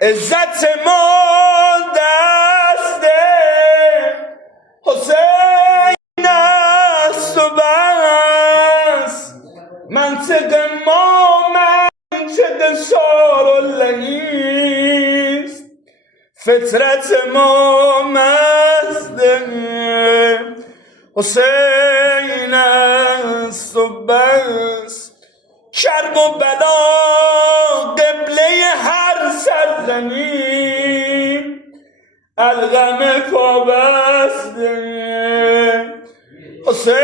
عزت ما دست حسین است و بس، منطق ما منطق ساراللهیست، فطرت ما مزد حسین است و بس. کرب و بلا قبله هر سرزمین، الغم پابسته حسین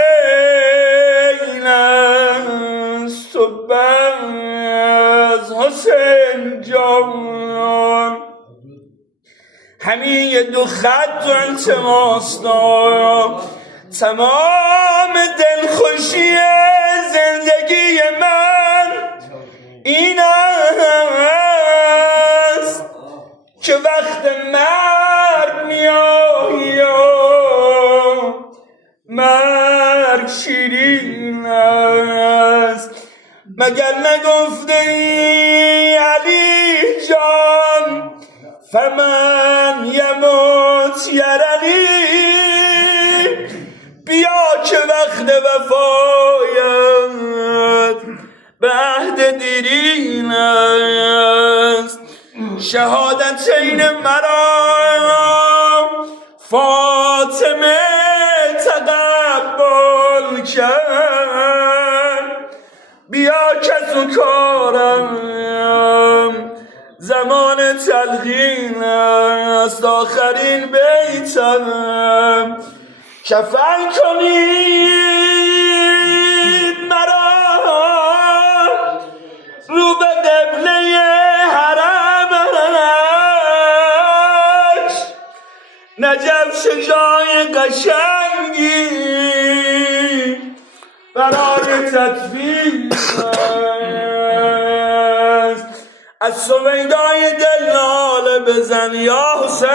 است و بس. حسین جان همین یه دو خط و التماس دارم، تمام دلخوشی زندگی من این است که وقت مرگ میایی و مرگ شیرین است. مگر نگفته ای علی جان فمن یموت یرلی، بیا که وقت وفایت به عهد دیرین است. شهادتین مرا فاطمه تقبل کرد، بیا که تو کارم زمان تلقین است. آخرین بیتم کفن کنید مرا رو به قبله حرمش، نجف چه جای قشنگی برای تدفین است. از سویدای دل ناله بزن یا حسین.